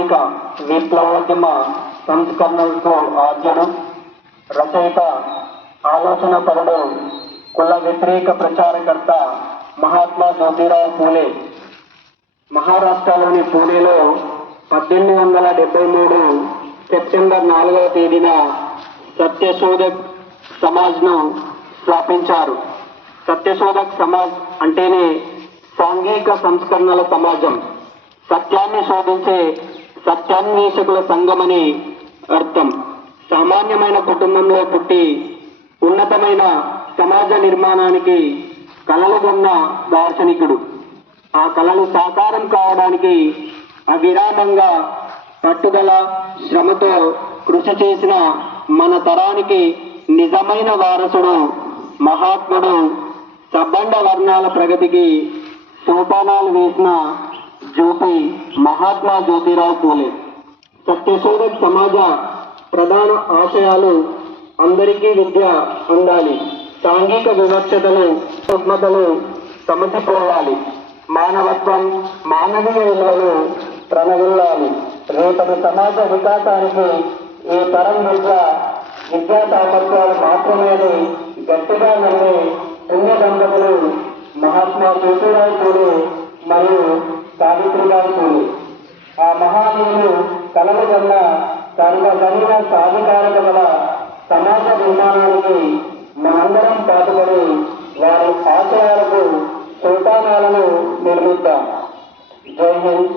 ఇక విప్లవోద్యమ సంస్కరణలకు ఆద్యుడు, రచయిత, ఆలోచన పరుడు, కుల వ్యతిరేక ప్రచారకర్త మహాత్మా జ్యోతిరావు పూలే. మహారాష్ట్రలోని పూణేలో 1873 సెప్టెంబర్ 4వ తేదీన సత్యశోధక్ సమాజ్ను స్థాపించారు. సత్యశోధక్ సమాజ్ అంటేనే సాంఘిక సంస్కరణల సమాజం, సత్యాన్ని శోధించే సత్యాన్వేషకుల సంఘమని అర్థం. సామాన్యమైన కుటుంబంలో పుట్టి ఉన్నతమైన సమాజ నిర్మాణానికి కలలుగొన్న దార్శనికుడు. ఆ కళలు సాకారం కావడానికి అవిరామంగా పట్టుదల, శ్రమతో కృషి చేసిన మన తరానికి నిజమైన వారసుడు, మహాత్ముడు, సబ్బండ వర్ణాల ప్రగతికి సోపానాలు వేసిన జ్యోతి మహాత్మా జ్యోతిరావు పూలే. సత్యశోధక్ సమాజ ప్రధాన ఆశయాలు: అందరికీ విద్య అందాలి, సాంఘిక వివక్షతలు, రుగ్మతలు సమసిపోవాలి, మానవత్వం, మానవీయ విలువలు ప్రణవిల్లాలి, రేపటి సమాజ వికాసానికి ఈ తరం విద్యా సామర్థ్యాలు మాత్రమే గట్టిగా నమ్మే పుణ్య దంపతులు మహాత్మా జ్యోతిరావు పూలే మరియు సావిత్రిబాయి పూలే. ఆ మహానీయులు కలలు కన్న సర్వజనీన సాధికారత గల సమాజ నిర్మాణానికి మనందరం పాటుపడి వారి ఆశయాలకు సోపానాలను నిర్మిద్దాం. జై హింద్.